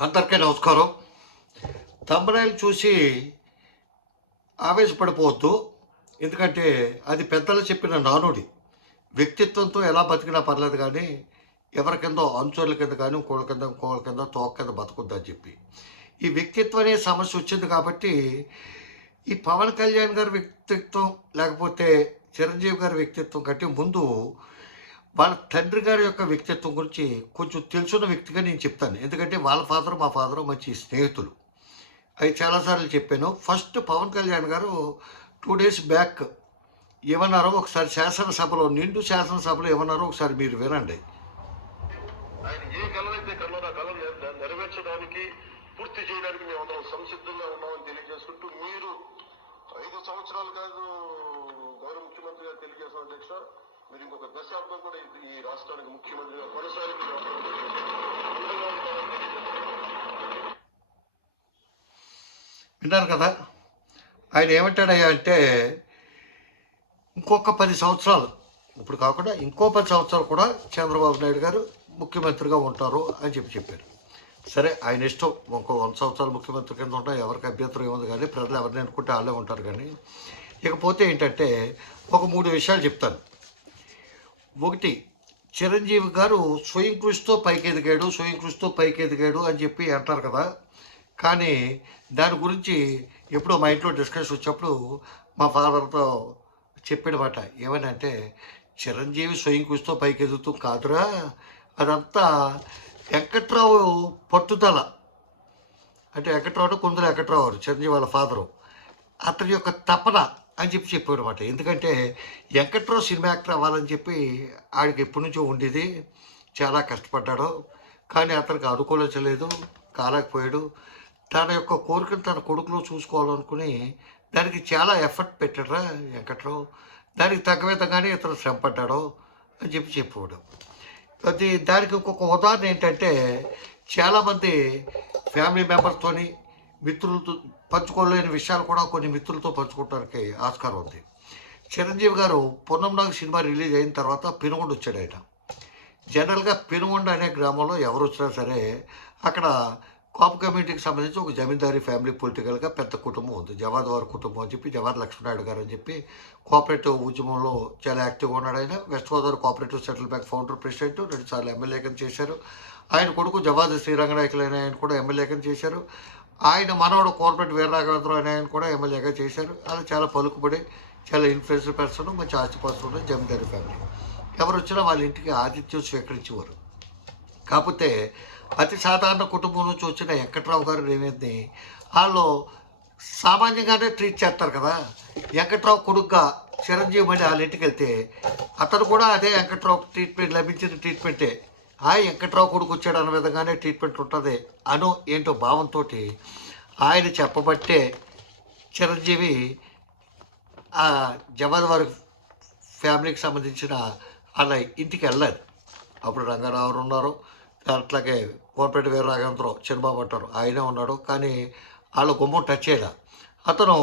అందరికీ నమస్కారం. తమ్ముడాయిలు చూసి ఆవేశపడిపోవద్దు. ఎందుకంటే అది పెద్దలు చెప్పిన నానుడి. వ్యక్తిత్వంతో ఎలా బతికినా పర్లేదు కానీ ఎవరి కింద అంచుల కింద కానీ ఇంకోళ్ళ కింద ఇంకోళ్ళ కింద తోక కింద బతుకుద్దని చెప్పి. ఈ వ్యక్తిత్వం అనే సమస్య వచ్చింది కాబట్టి ఈ పవన్ కళ్యాణ్ గారి వ్యక్తిత్వం లేకపోతే చిరంజీవి గారి వ్యక్తిత్వం కంటే ముందు వాళ్ళ తండ్రి గారి యొక్క వ్యక్తిత్వం గురించి కొంచెం తెలుసున్న వ్యక్తిగా నేను చెప్తాను. ఎందుకంటే వాళ్ళ ఫాదర్ మా ఫాదర్ మంచి స్నేహితులు. అవి చాలాసార్లు చెప్పాను. ఫస్ట్ పవన్ కళ్యాణ్ గారు టూ డేస్ బ్యాక్ ఏమన్నారో ఒకసారి శాసనసభలో నిండు శాసనసభలో ఏమన్నారో ఒకసారి మీరు వినండి. ఆయన ఏ కళలైతే కన్నారో ఆ కళలు నెరవేర్చడానికి పూర్తి చేయడానికి మేము అందరం సంసిద్ధంగా ఉన్నామని తెలియజేసుకుంటూ మీరు ఐదు సంవత్సరాలు కాదు గౌరవ ముఖ్యమంత్రి గారు తెలియజేసిన అధ్యక్ష. మీరు ఇంకొక దశాబ్దం కూడా ఈ- రాష్ట్రానికి ముఖ్యమంత్రిగా కొనసాగి విన్నారు కదా? ఆయన ఏమంటాడయ్యా అంటే ఇంకొక పది సంవత్సరాలు ఇప్పుడు కాకుండా ఇంకో పది సంవత్సరాలు కూడా చంద్రబాబు నాయుడు గారు ముఖ్యమంత్రిగా ఉంటారు అని చెప్పి చెప్పారు. సరే ఆయన ఇష్టం ఇంకో వంద సంవత్సరాలు ముఖ్యమంత్రి కింద ఉంటాం ఎవరికి అభ్యంతరం ఏముంది కానీ ప్రజలు ఎవరిని అనుకుంటే వాళ్ళే ఉంటారు కానీ. ఇకపోతే ఏంటంటే ఒక మూడు విషయాలు చెప్తాను. ఒకటి చిరంజీవి గారు స్వయం కృషితో పైకి ఎదిగాడు స్వయం కృషితో పైకి ఎదిగాడు అని చెప్పి అంటారు కదా. కానీ దాని గురించి ఎప్పుడో మా ఇంట్లో డిస్కషన్ వచ్చినప్పుడు మా ఫాదర్తో చెప్పాడమాట ఏమనంటే చిరంజీవి స్వయం కృషితో పైకి ఎదుగుతూ కాదురా అదంతా వెంకట్రావు పట్టుదల. అంటే వెంకట్రావు అంటే కొందరు వెంకట్రావు గారు చిరంజీవి వాళ్ళ ఫాదరు. అతని యొక్క తపన అని చెప్పి చెప్పాడు అనమాట ఎందుకంటే వెంకట్రావు సినిమా యాక్టర్ అవ్వాలని చెప్పి ఆడికి ఎప్పటి నుంచో ఉండేది. చాలా కష్టపడ్డాడు. కానీ అతనికి అనుకూలించలేదు కాలేకపోయాడు. తన యొక్క కోరికను తన కొడుకులో చూసుకోవాలనుకుని దానికి చాలా ఎఫర్ట్ పెట్టాడురా వెంకట్రావు. దానికి తగ్గ విధంగానే ఇతను శ్రమ పడ్డాడు అని చెప్పి చెప్పాడు అది దానికి ఇంకొక ఉదాహరణ ఏంటంటే చాలామంది ఫ్యామిలీ మెంబర్స్తోని మిత్రులతో పంచుకోలేని విషయాలు కూడా కొన్ని మిత్రులతో పంచుకోవడానికి ఆస్కారం ఉంది. చిరంజీవి గారు పొన్నంనాగు సినిమా రిలీజ్ అయిన తర్వాత పెనుగొండ వచ్చాడు ఆయన జనరల్గా పెనుగొండ అనే గ్రామంలో ఎవరు వచ్చినా సరే అక్కడ కాపు కమ్యూనిటీకి సంబంధించి ఒక జమీందారీ ఫ్యామిలీ పొలిటికల్గా పెద్ద కుటుంబం ఉంది. జవాద్ వారి కుటుంబం అని చెప్పి జవాద్ లక్ష్మీనాయుడు గారు అని చెప్పి కోఆపరేటివ్ ఉద్యమంలో చాలా యాక్టివ్గా ఉన్నాడు ఆయన. West Godavari cooperative settle bank founder president రెండుసార్లు ఎమ్మెల్యేకం చేశారు. ఆయన కొడుకు జవాద్ శ్రీరంగనాయకులు ఆయన కూడా ఎమ్మెల్యే చేశారు. ఆయన మనవడు కోఆపరేటివ్ వీరరాఘవేంద్రరావు అయిన ఆయన కూడా ఎమ్మెల్యేగా చేశారు. అది చాలా పలుకుబడి చాలా ఇన్ఫ్లుయెన్స్ పర్సన్ మంచి ఆస్తిపాస్తులు జమీందారి ఫ్యామిలీ ఎవరు వచ్చినా వాళ్ళ ఇంటికి ఆతిథ్యం స్వీకరించేవారు. కాకపోతే అతి సాధారణ కుటుంబం నుంచి వచ్చిన వెంకట్రావు గారు ఏమైంది వాళ్ళు సామాన్యంగానే ట్రీట్ చేస్తారు కదా. వెంకట్రావు కొడుగ్గా చిరంజీవి మళ్ళీ వాళ్ళ ఇంటికి వెళ్తే అతను కూడా అదే వెంకట్రావు ట్రీట్మెంట్ లభించిన ట్రీట్మెంటే ఆ వెంకట్రావు కొడుకు వచ్చాడు అన్న విధంగానే ట్రీట్మెంట్ ఉంటుంది. అను ఏంటో భావంతో ఆయన చెప్పబట్టే చిరంజీవి ఆ జవాద్ వారి ఫ్యామిలీకి సంబంధించిన వాళ్ళ ఇంటికి వెళ్ళాలి అప్పుడు రంగారావు ఉన్నారు. అట్లాగే వీర వీరరాఘవేంద్రరావు చిన్నబాబు అంటారు. ఆయనే ఉన్నాడు. కానీ వాళ్ళ గుమ్మం టచ్ చేయలే. అతను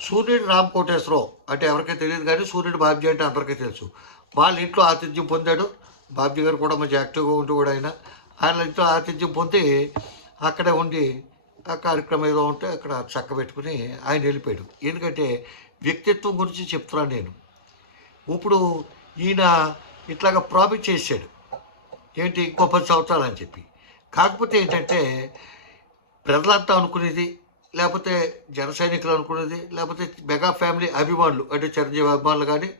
సూర్యుడు రామ్ కోటేశ్వరరావు అంటే ఎవరికీ తెలియదు కానీ సూర్యుడు బాబ్జీ అంటే అందరికీ తెలుసు. వాళ్ళ ఇంట్లో ఆతిథ్యం పొందాడు. బాబ్జీ గారు కూడా మంచి యాక్టివ్గా ఉంటూ కూడా ఆయన. ఆయన ఇంట్లో ఆతిథ్యం పొంది అక్కడే ఉండి ఆ కార్యక్రమం ఏదో ఉంటే అక్కడ చక్క పెట్టుకుని ఆయన వెళ్ళిపోయాడు. ఎందుకంటే వ్యక్తిత్వం గురించి చెప్తున్నాను నేను. ఇప్పుడు ఈయన ఇట్లాగా ప్రామిస్ చేశాడు. ఏంటి ఇంకో పది సంవత్సరాలు అని చెప్పి. కాకపోతే ఏంటంటే ప్రజలంతా అనుకునేది లేకపోతే జన సైనికులు అనుకునేది లేకపోతే మెగా ఫ్యామిలీ అభిమానులు అంటే చిరంజీవి అభిమానులు కానీ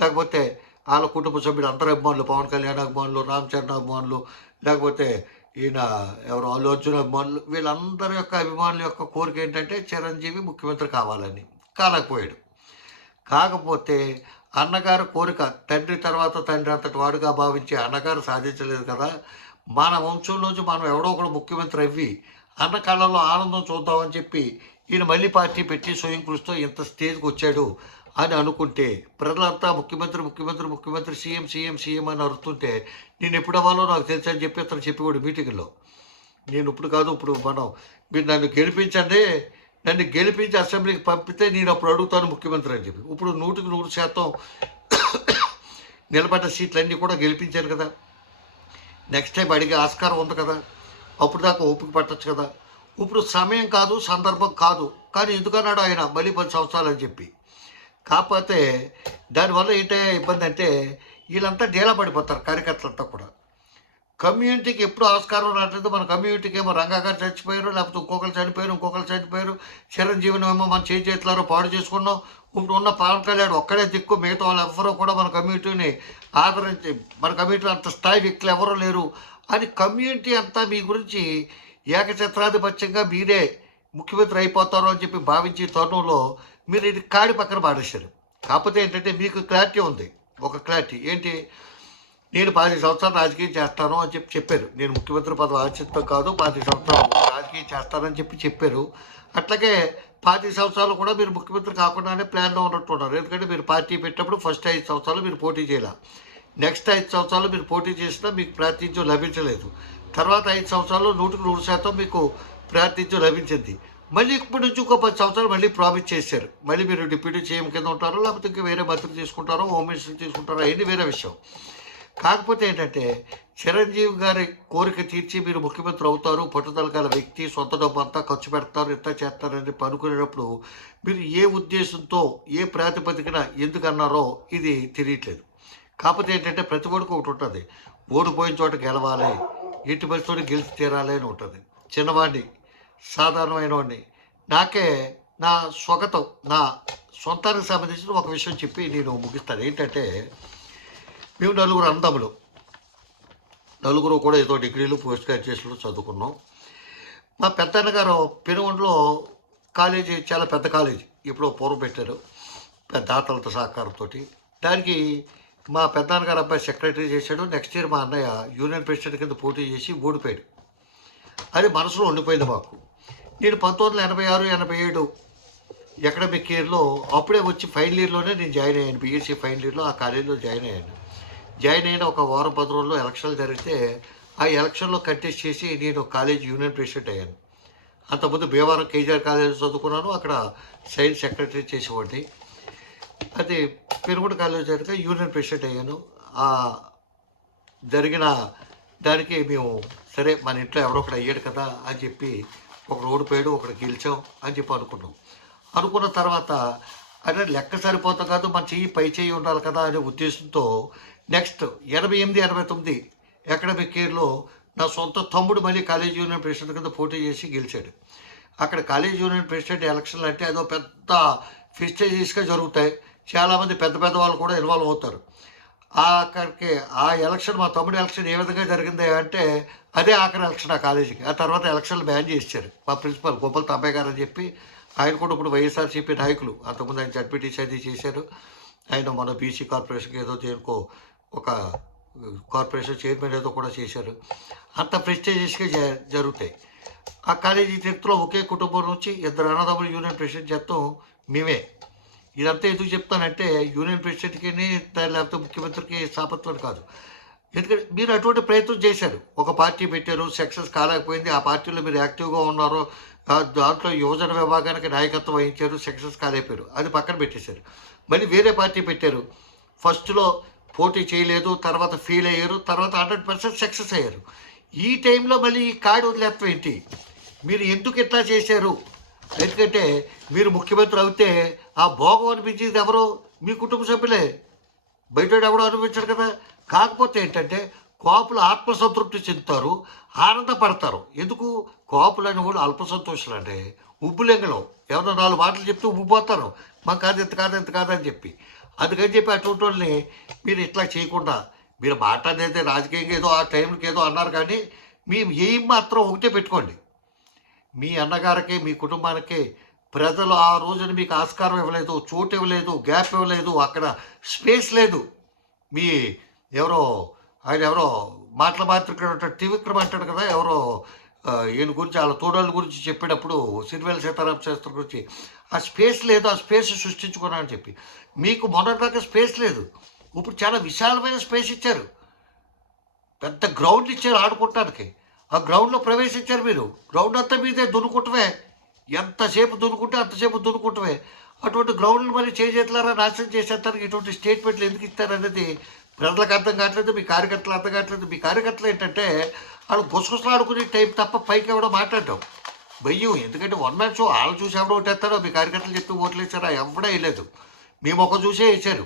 లేకపోతే వాళ్ళ కుటుంబ సభ్యులు అందరు అభిమానులు పవన్ కళ్యాణ్ అభిమానులు రామ్ చరణ్ అభిమానులు లేకపోతే ఈయన ఎవరు అల్లు అర్జున్ అభిమానులు వీళ్ళందరి యొక్క అభిమానుల యొక్క కోరిక ఏంటంటే చిరంజీవి ముఖ్యమంత్రి కావాలని కాలేకపోయాడు. కాకపోతే అన్నగారు కోరిక తండ్రి తర్వాత తండ్రి అంతటి వాడుగా భావించి అన్నగారు సాధించలేదు కదా. మన వంశంలోంచి మనం ఎవడో ఒకడు ముఖ్యమంత్రి అవ్వి అన్న కళ్ళలో ఆనందం చూద్దామని చెప్పి ఈయన మళ్ళీ పార్టీ పెట్టి స్వయం కృషితో ఇంత స్టేజ్కి వచ్చాడు. అని అనుకుంటే ప్రజలంతా ముఖ్యమంత్రి ముఖ్యమంత్రి ముఖ్యమంత్రి సీఎం సీఎం సీఎం అని అరుతుంటే నేను ఎప్పుడు అవ్వాలో నాకు తెలుసు అని చెప్పి అతను చెప్పేవాడు మీటింగ్లో నేను ఇప్పుడు కాదు ఇప్పుడు మనం మీరు నన్ను గెలిపించండి నన్ను గెలిపించి అసెంబ్లీకి పంపితే నేను అప్పుడు అడుగుతాను ముఖ్యమంత్రి అని చెప్పి. ఇప్పుడు నూటికి నూరు శాతం నిలబడ్డ సీట్లన్నీ కూడా గెలిపించారు కదా. నెక్స్ట్ టైం అడిగే ఆస్కారం ఉంది కదా. అప్పుడు దాకా ఓపిక పట్టచ్చు కదా. ఇప్పుడు సమయం కాదు సందర్భం కాదు. కానీ ఎందుకన్నాడు ఆయన మళ్ళీ పది సంవత్సరాలు అని చెప్పి. కాకపోతే దానివల్ల ఏంటే ఇబ్బంది అంటే వీళ్ళంతా డేలా పడిపోతారు కార్యకర్తలంతా కూడా. కమ్యూనిటీకి ఎప్పుడు ఆస్కారం రావట్లేదు. మన కమ్యూనిటీకి ఏమో రంగాగారు చచ్చిపోయారు లేకపోతే ఇంకొకరు చనిపోయారు ఇంకొకరు చనిపోయారు. చిరంజీవిని ఏమో మన చేయి చేతులారో పాడు చేసుకున్నాం. ఇప్పుడు ఉన్న పవన్ కళ్యాణ్ ఒక్కడే దిక్కు మిగతా వాళ్ళు ఎవరో కూడా మన కమ్యూనిటీని ఆదరించి మన కమ్యూనిటీ అంత స్థాయి వ్యక్తులు ఎవరూ లేరు. అని కమ్యూనిటీ అంతా మీ గురించి ఏకచిత్రాధిపత్యంగా మీరే ముఖ్యమంత్రి అయిపోతారు అని చెప్పి భావించే తరుణంలో మీరు ఇది కాడి పక్కన పాడేశారు కాకపోతే ఏంటంటే మీకు క్లారిటీ ఉంది. ఒక క్లారిటీ. ఏంటి? నేను పది సంవత్సరాలు రాజకీయం చేస్తాను అని చెప్పి చెప్పారు. నేను ముఖ్యమంత్రి పదవి ఆశిస్తం కాదు పది సంవత్సరాలు రాజకీయం చేస్తానని చెప్పి చెప్పారు. అట్లాగే పాతి సంవత్సరాలు కూడా మీరు ముఖ్యమంత్రి కాకుండానే ప్లాన్లో ఉన్నట్టున్నారు ఎందుకంటే మీరు పార్టీ పెట్టినప్పుడు ఫస్ట్ ఐదు సంవత్సరాలు మీరు పోటీ చేయాలి. నెక్స్ట్ ఐదు సంవత్సరాలు మీరు పోటీ చేసినా మీకు ప్రాతినిధ్యం లభించలేదు. తర్వాత ఐదు సంవత్సరాలు నూటికి నూరు శాతం మీకు ప్రాతినిధ్యం లభించింది. మళ్ళీ ఇప్పటి నుంచి ఇంకో పది సంవత్సరాలు మళ్ళీ ప్రామిస్ చేశారు. మళ్ళీ మీరు డిప్యూటీ సీఎం కింద ఉంటారో లేకపోతే ఇంకా వేరే మంత్రి తీసుకుంటారో హోమ్ మినిస్టర్ తీసుకుంటారో అవన్నీ వేరే విషయం. కాకపోతే ఏంటంటే చిరంజీవి గారి కోరిక తీర్చి మీరు ముఖ్యమంత్రి అవుతారు పట్టుదల గల వ్యక్తి సొంత డబ్బు అంతా ఖర్చు పెడతారు ఇంత చేస్తారని అనుకునేటప్పుడు మీరు ఏ ఉద్దేశంతో ఏ ప్రాతిపదికన ఎందుకన్నారో ఇది తెలియట్లేదు. కాకపోతే ఏంటంటే ప్రతి ఒడికి ఒకటి ఉంటుంది. ఓడిపోయిన చోట గెలవాలి ఎట్టి పరిస్థితుల్లో గెలిచి తీరాలి అని ఉంటుంది చిన్నవాడిని సాధారణమైన వాడిని నాకే నా స్వగతం నా సొంతానికి సంబంధించిన ఒక విషయం చెప్పి నేను ముగిస్తాను. ఏంటంటే మేము నలుగురు అందములు నలుగురు కూడా ఏదో డిగ్రీలు పోస్ట్ గ్రాడ్యుయేషన్లు చదువుకున్నాం. మా పెద్దన్నగారు పెనుగొండలో కాలేజీ చాలా పెద్ద కాలేజీ. ఇప్పుడు పూర్వం పెట్టారు దాతలతో సహకారంతో దానికి మా పెద్దన్నగారు అబ్బాయి సెక్రటరీ చేశాడు. నెక్స్ట్ ఇయర్ మా అన్నయ్య యూనియన్ ప్రెసిడెంట్ కింద పోటీ చేసి ఓడిపోయాడు. అది మనసులో ఉండిపోయింది మాకు. నేను పంతొమ్మిది వందల ఎనభై ఆరు ఎనభై ఏడు అకాడమిక్ ఇయర్లో అప్పుడే వచ్చి ఫైనల్ ఇయర్లోనే నేను జాయిన్ అయ్యాను బీఎస్సీ ఫైనల్ ఇయర్లో ఆ కాలేజీలో జాయిన్ అయ్యాను. జాయిన్ అయిన ఒక వారం పది రోజుల్లో ఎలక్షన్లు జరిగితే ఆ ఎలక్షన్లో కంటెస్ట్ చేసి నేను కాలేజ్ యూనియన్ ప్రెసిడెంట్ అయ్యాను. అంతకుముందు భీమవరం కేజీఆర్ కాలేజ్ చదువుకున్నాను అక్కడ సైన్స్ సెక్రటరీ చేసేవాడిని. అది పెరుగుడు కాలేజ్ జరిగితే యూనియన్ ప్రెసిడెంట్ అయ్యాను. జరిగిన దానికి మేము సరే మన ఇంట్లో ఎవరో ఒకడు అయ్యాడు కదా అని చెప్పి ఒకడు ఓడిపోయాడు ఒకడు గెలిచాం అని చెప్పి అనుకున్నాం. అనుకున్న తర్వాత అంటే లెక్క సరిపోతా కాదు మన చెయ్యి పై చెయ్యి ఉండాలి కదా అనే ఉద్దేశంతో నెక్స్ట్ ఎనభై ఎనిమిది ఎనభై తొమ్మిది అకాడమిక్ ఇయర్లో నా సొంత తమ్ముడు మళ్ళీ కాలేజ్ యూనియన్ ప్రెసిడెంట్ కింద పోటీ చేసి గెలిచాడు. అక్కడ కాలేజ్ యూనియన్ ప్రెసిడెంట్ ఎలక్షన్లు అంటే అదో పెద్ద ఫెస్టేజెస్గా జరుగుతాయి. చాలామంది పెద్ద పెద్ద వాళ్ళు కూడా ఇన్వాల్వ్ అవుతారు. అక్కడికి ఆ ఎలక్షన్ మా తమ్ముడు ఎలక్షన్ ఏ విధంగా జరిగింది అంటే అదే ఆఖరి ఎలక్షన్ ఆ కాలేజీకి. ఆ తర్వాత ఎలక్షన్లు బ్యాన్ చేశారు మా ప్రిన్సిపల్ గోపాల్ తాంబయ్య గారు అని చెప్పి ఆయన కూడా ఇప్పుడు వైఎస్ఆర్సీపీ నాయకులు. అంతకుముందు ఆయన జడ్పీటీసీ అది చేశారు. ఆయన మన బీసీ కార్పొరేషన్కి ఏదో దేనికో ఒక కార్పొరేషన్ చైర్మన్ ఏదో కూడా చేశారు. అంత ప్రెస్టేజియస్గా జ- జరుగుతాయి. ఆ కాలేజీ తిరుగుతులో ఒకే కుటుంబం నుంచి ఇద్దరు అన్నదమ్ములు యూనియన్ ప్రెసిడెంట్ చేస్తాం మేమే. ఇదంతా ఎందుకు చెప్తానంటే యూనియన్ ప్రెసిడెంట్కి లేకపోతే ముఖ్యమంత్రికి సాపత్వం కాదు. ఎందుకంటే మీరు అటువంటి ప్రయత్నం చేశారు. ఒక పార్టీ పెట్టారు సక్సెస్ కాలేకపోయింది ఆ పార్టీలో మీరు యాక్టివ్గా ఉన్నారు దాంట్లో యువజన విభాగానికి నాయకత్వం వహించారు సక్సెస్ కాలేకపోయారు. అది పక్కన పెట్టేశారు. మళ్ళీ వేరే పార్టీ పెట్టారు. ఫస్ట్లో పోటీ చేయలేదు తర్వాత ఫెయిల్ అయ్యారు తర్వాత హండ్రెడ్ పర్సెంట్ సక్సెస్ అయ్యారు. ఈ టైంలో మళ్ళీ ఈ కార్డు వదిలేత్వం ఏంటి? మీరు ఎందుకు ఇట్లా చేశారు? ఎందుకంటే మీరు ముఖ్యమంత్రి అవుతే ఆ భోగం అనిపించేది ఎవరు? మీ కుటుంబ సభ్యులే. బయట ఎవడో అనిపించడు కదా. కాకపోతే ఏంటంటే కోపులు ఆత్మసంతృప్తి చెందుతారు ఆనందపడతారు. ఎందుకు? కోపులు అని వాళ్ళు అల్ప సంతోషాలు అంటే ఉబ్బులెంగలో ఎవరో నాలుగు మాటలు చెప్తూ ఉబ్బిపోతారు మాకు కాదు ఇంత కాదు ఇంత కాదు అని చెప్పి. అందుకని చెప్పి అటువంటి వాళ్ళని మీరు ఇట్లా చేయకుండా మీరు మాట్లాడేది రాజకీయంగా ఏదో ఆ టైంకి ఏదో అన్నారు కానీ మీ ఏం మాత్రం ఒకటే పెట్టుకోండి. మీ అన్నగారికి మీ కుటుంబానికి ప్రజలు ఆ రోజున మీకు ఆస్కారం ఇవ్వలేదు చోటు ఇవ్వలేదు గ్యాప్ ఇవ్వలేదు అక్కడ స్పేస్ లేదు. మీ ఎవరో ఆయన ఎవరో మాటల మాత్రిక త్రివిక్రమ్ అంటాడు కదా ఎవరో ఈయన గురించి వాళ్ళ తోడళ్ళ గురించి చెప్పేటప్పుడు సిరివేల సీతారామ శాస్త్రి గురించి ఆ స్పేస్ లేదు ఆ స్పేస్ సృష్టించుకున్నా అని చెప్పి. మీకు మొదటిదాకా స్పేస్ లేదు. ఇప్పుడు చాలా విశాలమైన స్పేస్ ఇచ్చారు. పెద్ద గ్రౌండ్ ఇచ్చారు ఆడుకుంటానికి ఆ గ్రౌండ్లో ప్రవేశించారు మీరు. గ్రౌండ్ అంతా మీదే దున్నుకుంటమే. ఎంతసేపు దున్నుకుంటే అంతసేపు దున్నుకుంటమే. అటువంటి గ్రౌండ్లు మరి చేజేతలారా నాశనం చేసేస్తానికి ఇటువంటి స్టేట్మెంట్లు ఎందుకు ఇస్తారనేది ప్రజలకు అర్థం కావట్లేదు మీ కార్యకర్తలు అర్థం కావట్లేదు. మీ కార్యకర్తలు ఏంటంటే వాళ్ళు గుసగుసలాడుకునే టైం తప్ప పైకి ఎవడో మాట్లాడటం భయ్యం ఎందుకంటే వన్ మ్యాన్ షో వాళ్ళు చూసి ఎవడో ఓటేస్తారో మీ కార్యకర్తలు చెప్తూ ఓట్లేసారా వేసారా? వేయలేదు మీ మొక్క చూసే వేసారు.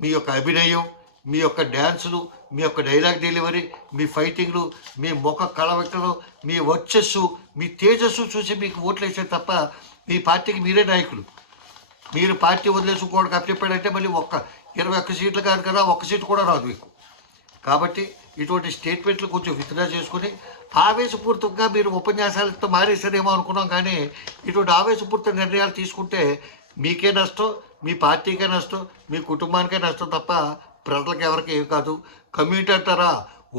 మీ యొక్క అభినయం మీ యొక్క డ్యాన్సులు మీ యొక్క డైలాగ్ డెలివరీ మీ ఫైటింగ్లు మీ ముఖ కళవెట్టలు మీ వర్చస్సు మీ తేజస్సు చూసి మీకు ఓట్లు వేసారు తప్ప మీ పార్టీకి మీరే నాయకులు. మీరు పార్టీ వదిలేసుకోవడానికి అప్పచెప్పాడంటే మళ్ళీ ఒక్క ఇరవై ఒక్క సీట్లు కాదు కదా ఒక్క సీటు కూడా రాదు మీకు. కాబట్టి ఇటువంటి స్టేట్మెంట్లు కొంచెం విత్డ్రా చేసుకుని ఆవేశపూరితంగా మీరు ఉపన్యాసాలతో మారేసారేమో అనుకున్నాం కానీ ఇటువంటి ఆవేశపూరిత నిర్ణయాలు తీసుకుంటే మీకే నష్టం మీ పార్టీకే నష్టం మీ కుటుంబానికే నష్టం తప్ప ప్రజలకు ఎవరికి ఏం కాదు. కమ్యూనిటీ అంటారా?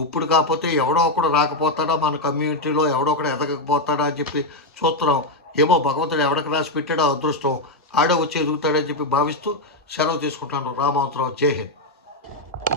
ఇప్పుడు కాకపోతే ఎవడో ఒకడు రాకపోతాడా? మన కమ్యూనిటీలో ఎవడో ఒకడు ఎదగకపోతాడా అని చెప్పి చూస్తున్నాం. ఏమో భగవంతుడు ఎవడికి రాసి పెట్టాడో అదృష్టం. ఆడ వచ్చి ఎదుగుతాడని చెప్పి భావిస్తూ సెలవు తీసుకుంటాను రామవంతరావు జై హింద్.